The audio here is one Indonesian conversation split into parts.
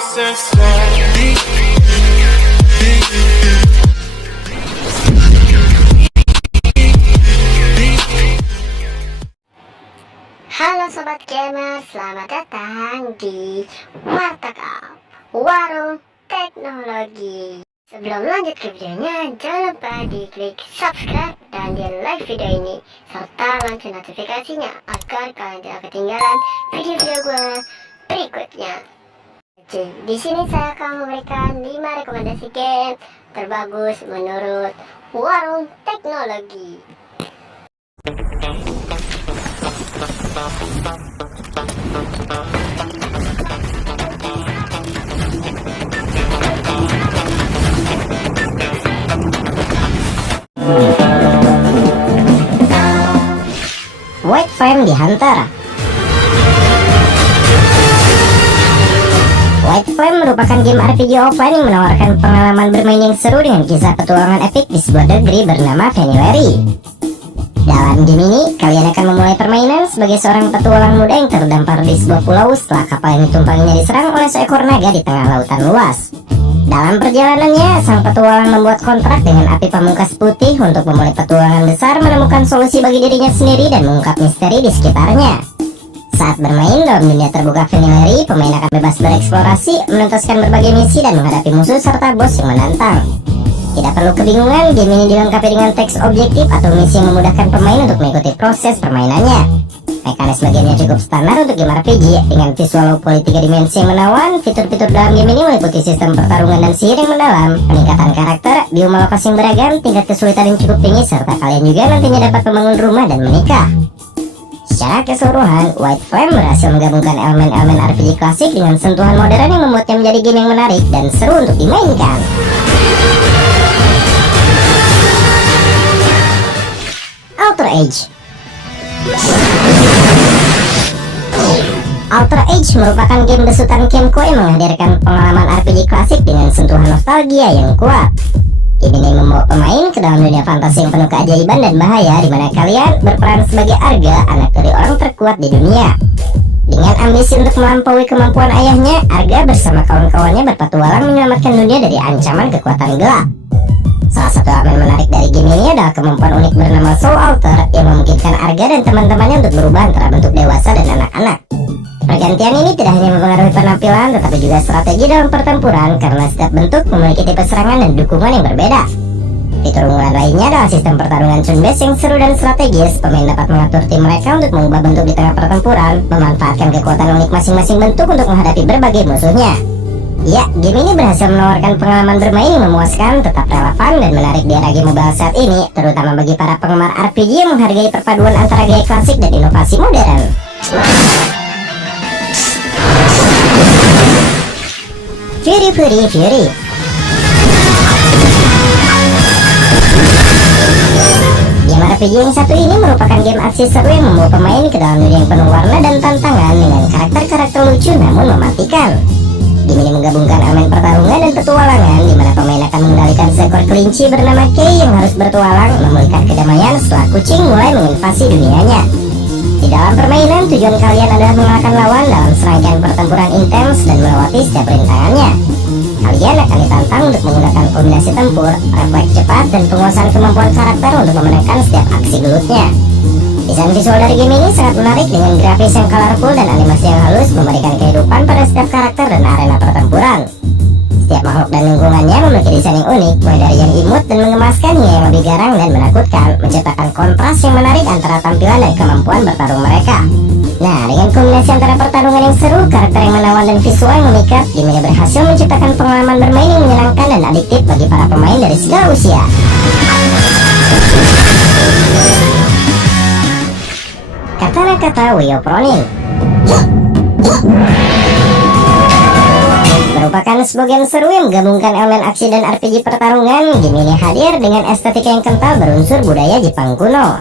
process. Halo Sobat Gamer, selamat datang di Martakap, Warung Teknologi. Sebelum lanjut ke videonya, jangan lupa diklik subscribe dan di like video ini, serta lonceng notifikasinya agar kalian tidak ketinggalan video-video gue berikutnya. Di sini saya akan memberikan 5 rekomendasi game terbagus menurut Warung Teknologi. White Flame di Hunter. White Flame merupakan game RPG offline yang menawarkan pengalaman bermain yang seru dengan kisah petualangan epik di sebuah negeri bernama Vanillary. Dalam game ini, kalian akan memulai permainan sebagai seorang petualang muda yang terdampar di sebuah pulau setelah kapal yang ditumpanginya diserang oleh seekor naga di tengah lautan luas. Dalam perjalanannya, sang petualang membuat kontrak dengan api pamungkas putih untuk memulai petualangan besar, menemukan solusi bagi dirinya sendiri dan mengungkap misteri di sekitarnya. Saat bermain dalam dunia terbuka Vanillary, pemain akan bebas bereksplorasi, menuntaskan berbagai misi dan menghadapi musuh serta bos yang menantang. Tidak perlu kebingungan, game ini dilengkapi dengan teks objektif atau misi yang memudahkan pemain untuk mengikuti proses permainannya. Mekanisme gamenya cukup standar untuk game RPG, dengan visual low poly 3 dimensi yang menawan. Fitur-fitur dalam game ini meliputi sistem pertarungan dan sihir yang mendalam, peningkatan karakter, bioma lokasi yang beragam, tingkat kesulitan yang cukup tinggi, serta kalian juga nantinya dapat membangun rumah dan menikah. Secara keseluruhan, White Flame berhasil menggabungkan elemen-elemen RPG klasik dengan sentuhan modern yang membuatnya menjadi game yang menarik dan seru untuk dimainkan. Alter Age. Alter Age merupakan game besutan Kemco yang menghadirkan pengalaman RPG klasik dengan sentuhan nostalgia yang kuat. Game ini membawa pemain ke dalam dunia fantasi yang penuh keajaiban dan bahaya, di mana kalian berperan sebagai Arga, anak dari orang terkuat di dunia. Dengan ambisi untuk melampaui kemampuan ayahnya, Arga bersama kawan-kawannya berpetualang menyelamatkan dunia dari ancaman kekuatan gelap. Salah satu elemen menarik dari game ini adalah kemampuan unik bernama Soul Alter yang memungkinkan Arga dan teman-temannya untuk berubah antara bentuk dewasa dan anak-anak. Pergantian ini tidak hanya mempengaruhi penampilan, tetapi juga strategi dalam pertempuran karena setiap bentuk memiliki tipe serangan dan dukungan yang berbeda. Fitur unggulan lainnya adalah sistem pertarungan turn-based yang seru dan strategis. Pemain dapat mengatur tim mereka untuk mengubah bentuk di tengah pertempuran, memanfaatkan kekuatan unik masing-masing bentuk untuk menghadapi berbagai musuhnya. Ya, game ini berhasil menawarkan pengalaman bermain yang memuaskan, tetap relevan dan menarik di era game mobile saat ini, terutama bagi para penggemar RPG yang menghargai perpaduan antara gaya klasik dan inovasi modern. Fury. Game RPG yang satu ini merupakan game aksi seru yang membawa pemain ke dalam dunia yang penuh warna dan tantangan dengan karakter-karakter lucu namun mematikan. Game ini menggabungkan elemen pertarungan dan petualangan, di mana pemain akan mengendalikan seekor kelinci bernama Kay yang harus bertualang memulihkan kedamaian setelah kucing mulai menginvasi dunianya. Di dalam permainan, tujuan kalian adalah mengalahkan lawan dalam serangkaian pertempuran intens dan melewati setiap rintangannya. Kalian akan ditantang untuk menggunakan kombinasi tempur, refleks cepat, dan penguasaan kemampuan karakter untuk memenangkan setiap aksi gelutnya. Desain visual dari game ini sangat menarik dengan grafis yang colorful dan animasi yang halus, memberikan kehidupan pada setiap karakter dan arena pertempuran. Setiap makhluk dan lingkungannya memiliki desain yang unik, mulai dari yang imut dan mengemaskan hingga yang lebih garang dan menakutkan, menciptakan kontras yang menarik antara tampilan dan kemampuan bertarung mereka. Nah, dengan kombinasi antara pertarungan yang seru, karakter yang menawan dan visual yang memikat, game ini berhasil menciptakan pengalaman bermain yang menyenangkan dan adiktif bagi para pemain dari segala usia. Kata-kata Way of Ronin merupakan sebuah game seru yang menggabungkan elemen aksi dan RPG pertarungan. Game ini hadir dengan estetika yang kental berunsur budaya Jepang kuno.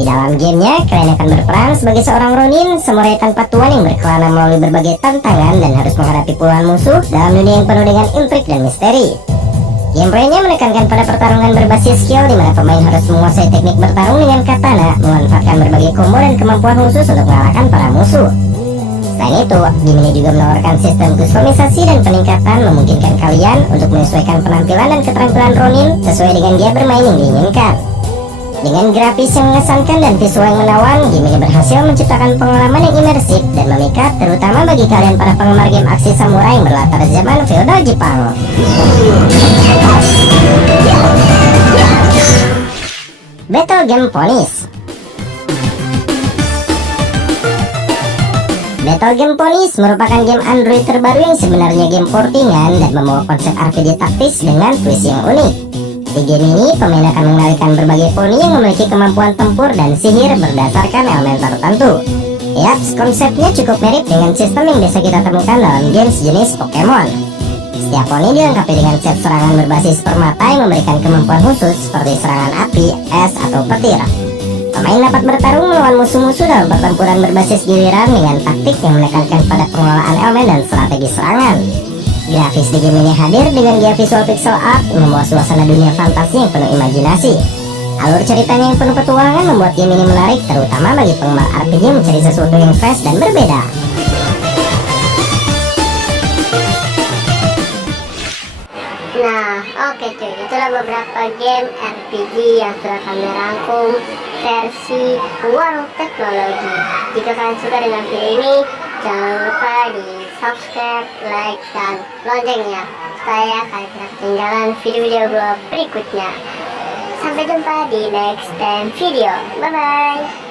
Di dalam gamenya, kalian akan berperan sebagai seorang Ronin, samurai tanpa tuan yang berkelana melalui berbagai tantangan dan harus menghadapi puluhan musuh dalam dunia yang penuh dengan intrik dan misteri. Gameplaynya menekankan pada pertarungan berbasis skill, di mana pemain harus menguasai teknik bertarung dengan katana, memanfaatkan berbagai combo dan kemampuan khusus untuk mengalahkan para musuh. Selain itu, game ini juga menawarkan sistem kustomisasi dan peningkatan, memungkinkan kalian untuk menyesuaikan penampilan dan keterampilan Ronin sesuai dengan dia bermain yang diinginkan. Dengan grafis yang mengesankan dan visual yang menawan, game ini berhasil menciptakan pengalaman yang imersif dan memikat, terutama bagi kalian para penggemar game aksi samurai yang berlatar zaman feodal Jepang. Battle Game Ponies. Battle Game Ponies merupakan game Android terbaru yang sebenarnya game portingan dan membawa konsep RPG taktis dengan twist yang unik. Di game ini, pemain akan mengendalikan berbagai poni yang memiliki kemampuan tempur dan sihir berdasarkan elemen tertentu. Yaps, konsepnya cukup mirip dengan sistem yang biasa kita temukan dalam game sejenis Pokemon. Setiap poni dilengkapi dengan set serangan berbasis permata yang memberikan kemampuan khusus seperti serangan api, es, atau petir. Pemain dapat bertarung melawan musuh-musuh dalam pertempuran berbasis giliran dengan taktik yang menekankan pada pengelolaan elemen dan strategi serangan. Grafis di game ini hadir dengan gaya visual pixel art yang membawa suasana dunia fantasi yang penuh imajinasi. Alur ceritanya yang penuh petualangan membuat game ini menarik, terutama bagi penggemar RPG yang mencari sesuatu yang fresh dan berbeda. Nah, oke cuy, itulah beberapa game RPG yang sudah kami rangkum versi Warung Teknologi. Jika kalian suka dengan video ini, jangan lupa di subscribe, like, dan loncengnya supaya kalian tidak ketinggalan video-video gue berikutnya. Sampai jumpa di next time video. Bye bye.